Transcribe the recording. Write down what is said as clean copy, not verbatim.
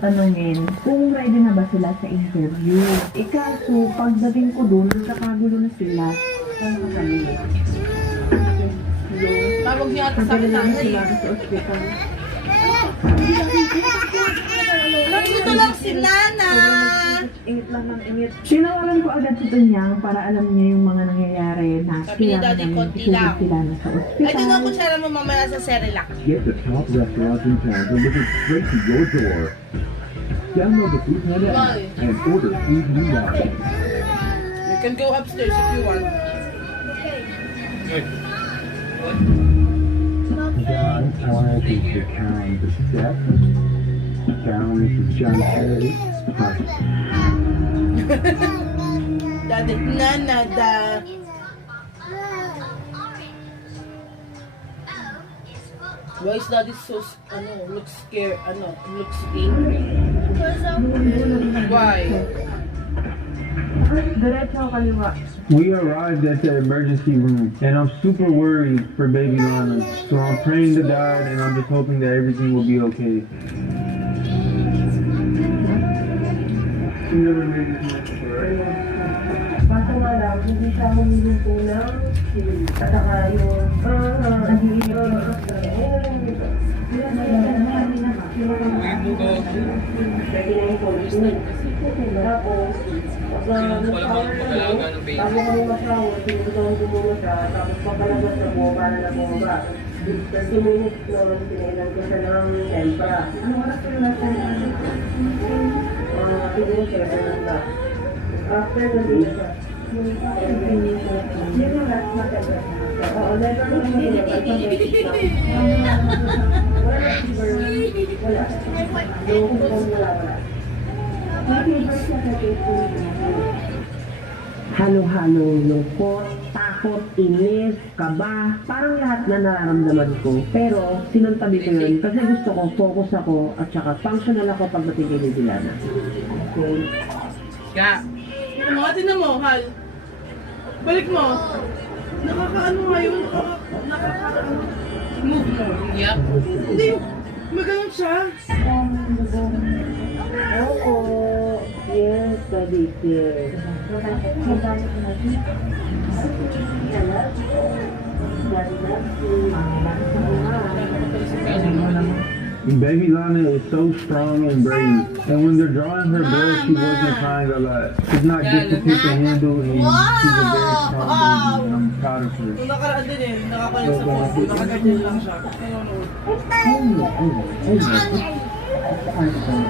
tatanungin kung ready na ba sila sa interview. Kaso, pagdating ko doon, nagkakagulo na sila. Ano kami? Tawag niya ata sa akin nanay. Sila sa ospital. Nandito lang si Nana. Ingit lang ng ingit. Sinawalan ko agad si Tunyang para alam niya yung mga nangyayari na Sabi ni Daddy, konti lang. sila na sa ospital. Ay, doon ako kutsara mo mamaya sa Cerelac. Get the top restaurants in town delivered straight to your door. Download the Food Panda app and order food you want. You can go upstairs if you want. John, I think the town the step. Down is John Kennedy. Daddy, Nana, da. Why is Daddy so, looks scared, looks angry? Why? Diretso kaliwa. We arrived at the emergency room, and I'm super worried for baby Lana. So I'm praying to God, and I'm just hoping that everything will be okay. She never made this much for her. Kaso nga lang, hindi siya humihinto ng at saka yung Tapos minutes naman sinailan ko siya ng tempra. Ano oras ko yung last time? Siguro 7 lang ba? After the day siya. Yun yung last na tempra. Oo, never naman mag-ilap. Wala na fever. Wala. Yung kung wala. May fever siya sa Facebook. Halo-halo, lungkot, takot, inis, kaba, parang lahat na nararamdaman ko. Pero, sinuntabi ko yun kasi gusto ko, focus ako, at saka functional ako pagdating kay Baby Lana. Okay? Ka. Mga tinan mo, Hal. Balik mo. Nakakaano ngayon? Move mo. Yep. Hindi. Maganon siya. Ako, yes, daddy, yes. And baby Lana is so strong and brave. And when they're drawing her blood, she wasn't crying a lot. It's not difficult to handle, and she's a very strong baby. And I'm proud of her. Kung nakaraan din eh, nakapalit sa phone. Nakaganyan lang siya. Oh,